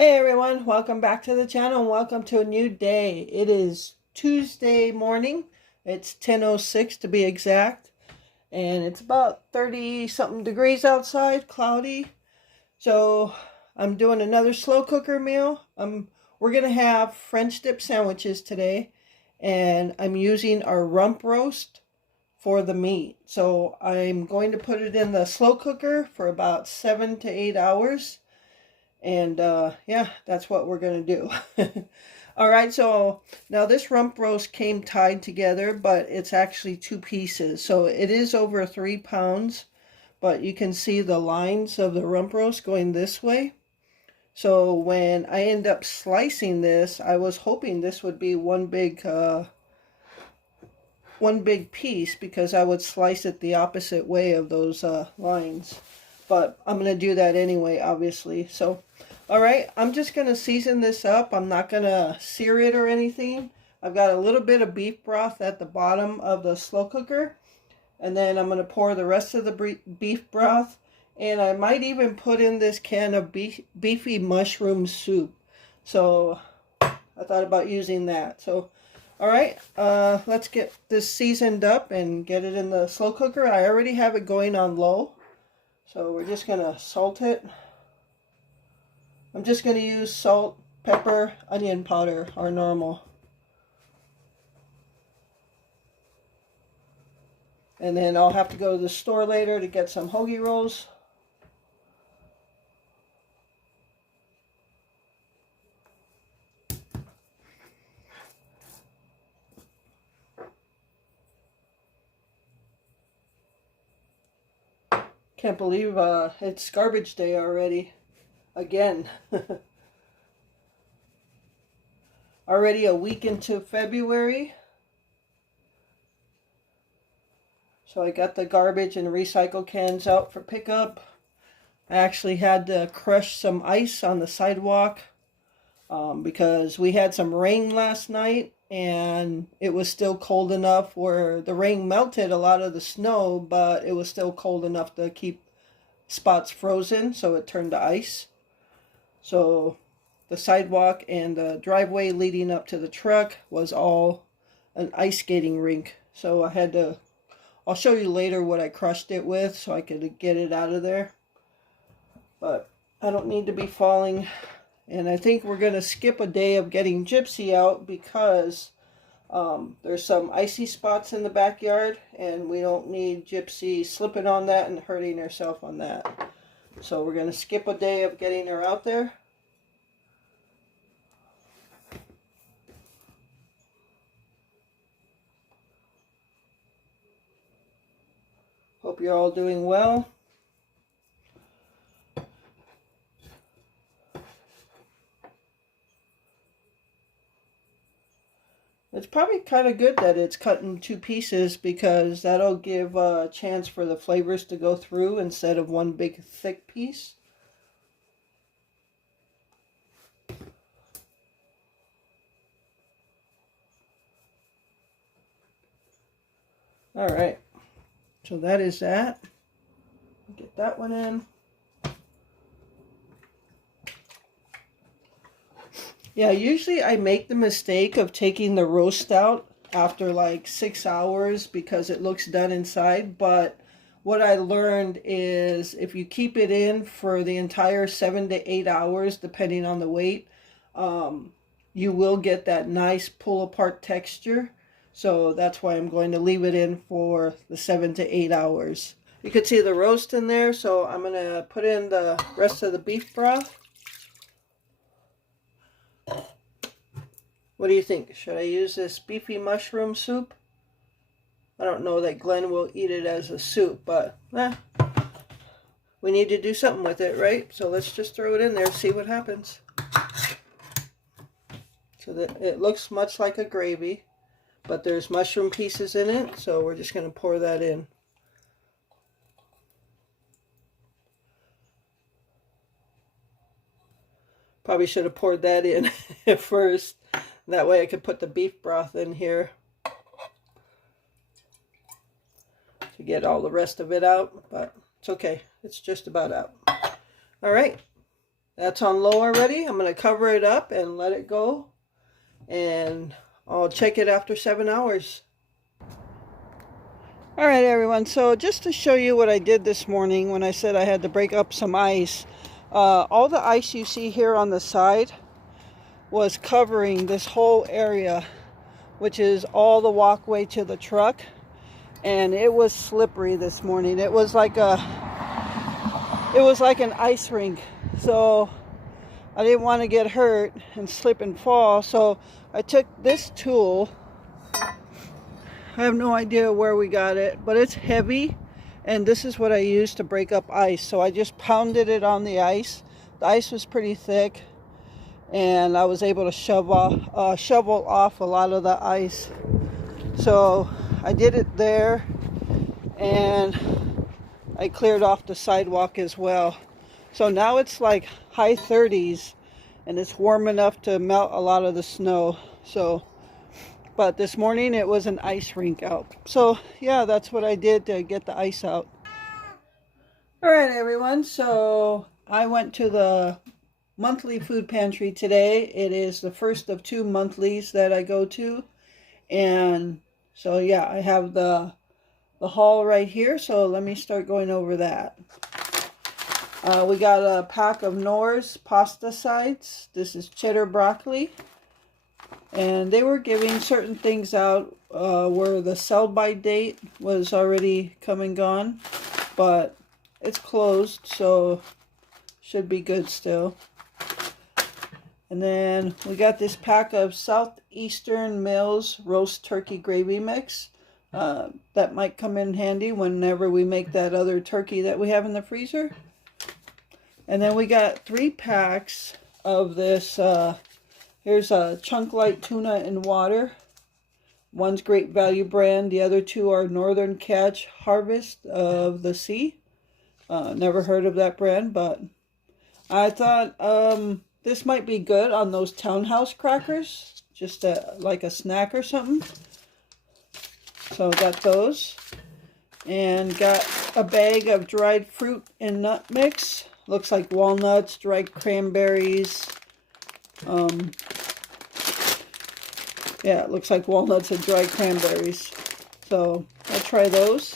Hey everyone, welcome back to the channel and welcome to a new day. It is Tuesday morning. It's 10:06 to be exact. And it's about 30 something degrees outside, cloudy. So I'm doing another slow cooker meal. We're going to have French dip sandwiches today. And I'm using our rump roast for the meat. So I'm going to put it in the slow cooker for about 7 to 8 hours. And yeah, that's what we're going to do. All right, so now this rump roast came tied together, but it's actually two pieces. So it is over 3 pounds, but you can see the lines of the rump roast going this way. So when I end up slicing this, I was hoping this would be one big piece because I would slice it the opposite way of those lines. But I'm going to do that anyway, obviously. So, all right, I'm just going to season this up. I'm not going to sear it or anything. I've got a little bit of beef broth at the bottom of the slow cooker. And then I'm going to pour the rest of the beef broth. And I might even put in this can of beefy mushroom soup. So I thought about using that. So, all right, let's get this seasoned up and get it in the slow cooker. I already have it going on low. So we're just going to salt it. I'm just going to use salt, pepper, onion powder, or normal. And then I'll have to go to the store later to get some hoagie rolls. Can't believe it's garbage day already. Again. Already a week into February. So I got the garbage and recycle cans out for pickup. I actually had to crush some ice on the sidewalk because we had some rain last night and it was still cold enough where the rain melted a lot of the snow, but it was still cold enough to keep spots frozen, so it turned to ice. So the sidewalk and the driveway leading up to the truck was all an ice skating rink. So I had to, I'll show you later what I crushed it with so I could get it out of there. But I don't need to be falling. And I think we're going to skip a day of getting Gypsy out because there's some icy spots in the backyard and we don't need Gypsy slipping on that and hurting herself on that. So we're going to skip a day of getting her out there. Hope you're all doing well. It's probably kind of good that it's cut in two pieces because that'll give a chance for the flavors to go through instead of one big thick piece. All right, so that is that. Get that one in. Yeah, usually I make the mistake of taking the roast out after like 6 hours because it looks done inside. But what I learned is if you keep it in for the entire 7 to 8 hours, depending on the weight, you will get that nice pull apart texture. So that's why I'm going to leave it in for the 7 to 8 hours. You can see the roast in there, so I'm going to put in the rest of the beef broth. What do you think? Should I use this beefy mushroom soup? I don't know that Glenn will eat it as a soup, but we need to do something with it, right? So let's just throw it in there, see what happens. So that it looks much like a gravy, but there's mushroom pieces in it, so we're just going to pour that in. Probably should have poured that in at first. That way I could put the beef broth in here to get all the rest of it out, but it's okay. It's just about out. All right, That's on low already. I'm going to cover it up and let it go. And I'll check it after 7 hours. Alright everyone, so just to show you what I did this morning when I said I had to break up some ice. All the ice you see here on the side was covering this whole area, which is all the walkway to the truck. And it was slippery this morning. It was like an ice rink. So I didn't want to get hurt and slip and fall. So I took this tool. I have no idea where we got it, but it's heavy, and this is what I used to break up ice. So I just pounded it on the ice. The ice was pretty thick, and I was able to shovel off a lot of the ice. So I did it there, and I cleared off the sidewalk as well. So now it's like high 30s, and it's warm enough to melt a lot of the snow. But this morning it was an ice rink out. So yeah, that's what I did to get the ice out. Alright everyone, so I went to the monthly food pantry today. It is the first of 2 monthlies that I go to. And so yeah, I have the haul right here. So let me start going over that. We got a pack of Knorr's pasta sides. This is cheddar broccoli. And they were giving certain things out where the sell-by date was already come and gone. But it's closed, so should be good still. And then we got this pack of Southeastern Mills roast turkey gravy mix. That might come in handy whenever we make that other turkey that we have in the freezer. And then we got 3 packs of this. Here's a Chunk Light Tuna in Water. One's Great Value brand. The other 2 are Northern Catch Harvest of the Sea. Never heard of that brand, but I thought this might be good on those Townhouse crackers. Just like a snack or something. So got those. And got a bag of dried fruit and nut mix. Looks like walnuts, dried cranberries. Yeah, it looks like walnuts and dried cranberries. So I'll try those.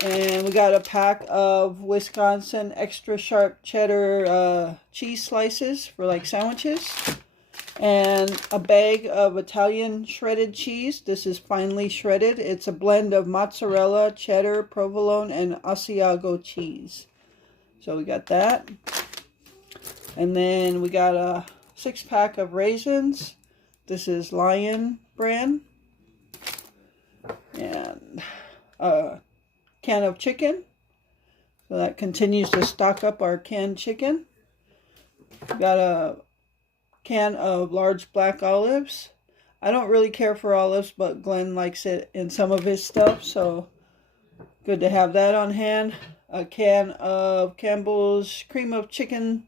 And we got a pack of Wisconsin extra sharp cheddar cheese slices for like sandwiches. And a bag of Italian shredded cheese. This is finely shredded. It's a blend of mozzarella, cheddar, provolone, and Asiago cheese. So we got that. And then we got a 6-pack of raisins. This is Lion brand. And a can of chicken. So that continues to stock up our canned chicken. Got a can of large black olives. I don't really care for olives, but Glenn likes it in some of his stuff. So good to have that on hand. A can of Campbell's cream of chicken.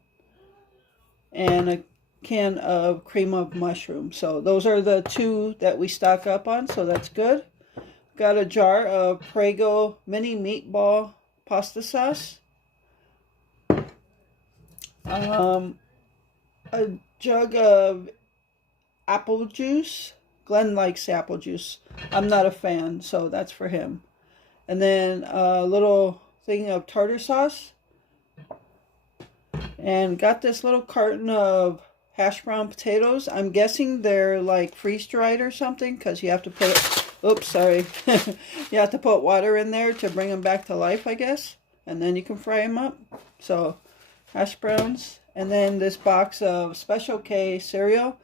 And a can of cream of mushroom. So those are the 2 that we stock up on, so that's good. Got a jar of Prego mini meatball pasta sauce. A jug of apple juice. Glenn likes apple juice. I'm not a fan, so that's for him. And then a little thing of tartar sauce. And got this little carton of hash brown potatoes. I'm guessing they're like freeze-dried or something, because you have to put, oops, sorry. You have to put water in there to bring them back to life, I guess. And then you can fry them up. So, hash browns. And then this box of Special K cereal.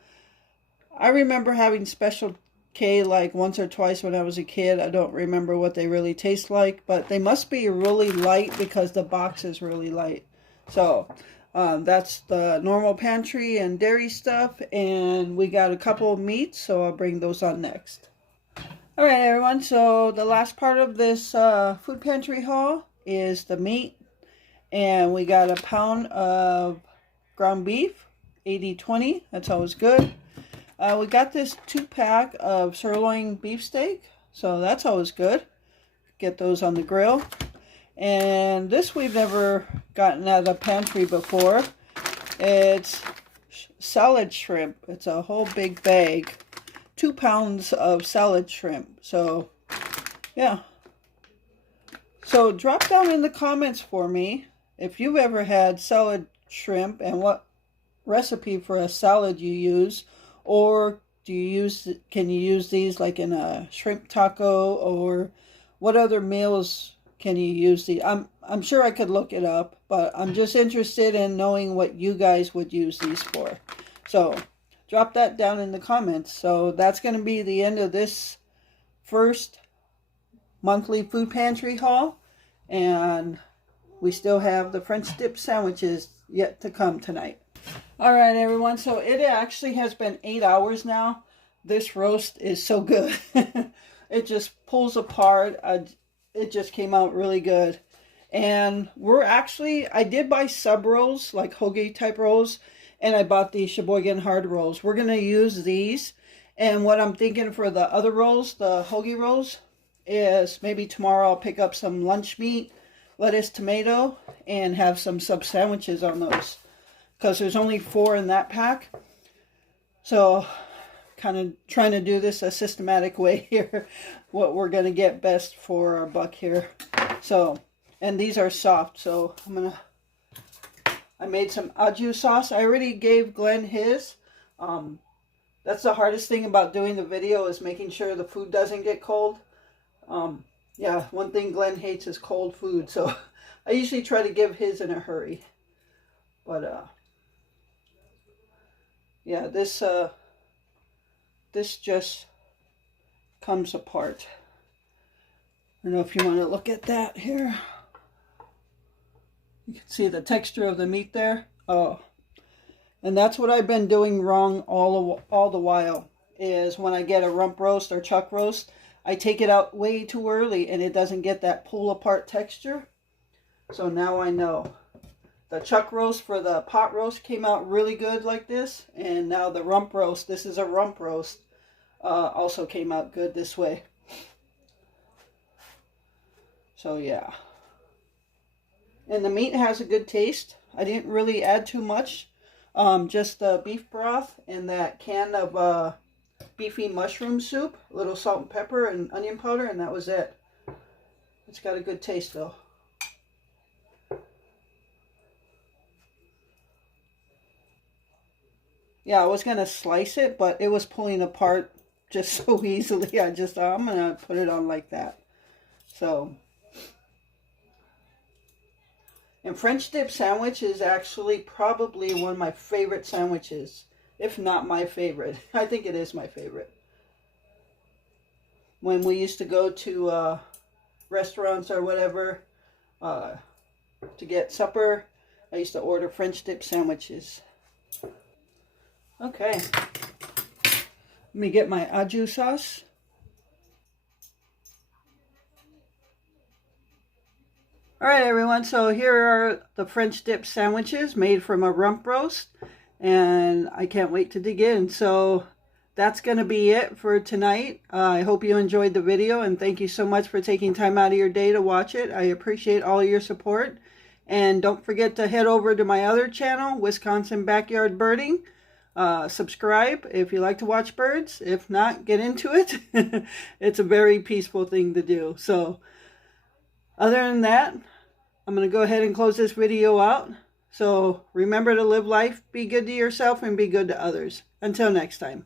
I remember having Special K like once or twice when I was a kid. I don't remember what they really taste like, but they must be really light because the box is really light. So, that's the normal pantry and dairy stuff, and we got a couple of meats, so I'll bring those on next. Alright everyone, so the last part of this food pantry haul is the meat, and we got a pound of ground beef, 80/20, that's always good. We got this 2-pack of sirloin beefsteak, so that's always good. Get those on the grill. And this we've never gotten out of the pantry before. It's salad shrimp. It's a whole big bag. 2 pounds of salad shrimp. So, yeah. So, drop down in the comments for me if you've ever had salad shrimp and what recipe for a salad you use, or can you use these like in a shrimp taco, or what other meals can you use these? I'm sure I could look it up, but I'm just interested in knowing what you guys would use these for. So drop that down in the comments. So that's going to be the end of this first monthly food pantry haul, and we still have the French dip sandwiches yet to come tonight. All right, everyone. So it actually has been 8 hours now. This roast is so good. It just pulls apart. It just came out really good. And I did buy sub rolls, like hoagie type rolls, and I bought these Sheboygan hard rolls. We're going to use these. And what I'm thinking for the other rolls, the hoagie rolls, is maybe tomorrow I'll pick up some lunch meat, lettuce, tomato, and have some sub sandwiches on those. Because there's only 4 in that pack. So, kind of trying to do this a systematic way here. What we're going to get best for our buck here. So, and these are soft. So, I made some au jus sauce. I already gave Glenn his. That's the hardest thing about doing the video, is making sure the food doesn't get cold. Yeah, one thing Glenn hates is cold food. So, I usually try to give his in a hurry. But, yeah, this just comes apart. I don't know if you want to look at that here. You can see the texture of the meat there. Oh, and that's what I've been doing wrong all the while, is when I get a rump roast or chuck roast, I take it out way too early and it doesn't get that pull apart texture. So now I know. The chuck roast for the pot roast came out really good like this. And now the rump roast, this is a rump roast, also came out good this way. So yeah. And the meat has a good taste. I didn't really add too much. Just the beef broth and that can of beefy mushroom soup. A little salt and pepper and onion powder, and that was it. It's got a good taste though. Yeah, I was going to slice it, but it was pulling apart just so easily. I'm going to put it on like that. So, and French dip sandwich is actually probably one of my favorite sandwiches, if not my favorite. I think it is my favorite. When we used to go to restaurants or whatever to get supper, I used to order French dip sandwiches. Okay, let me get my au jus sauce. All right, everyone, so here are the French dip sandwiches made from a rump roast, and I can't wait to dig in. So that's going to be it for tonight. I hope you enjoyed the video, and thank you so much for taking time out of your day to watch it. I appreciate all your support, and don't forget to head over to my other channel, Wisconsin Backyard Birding. Subscribe if you like to watch birds. If not, get into it. It's a very peaceful thing to do. So other than that, I'm going to go ahead and close this video out. So remember to live life, be good to yourself, and be good to others. Until next time.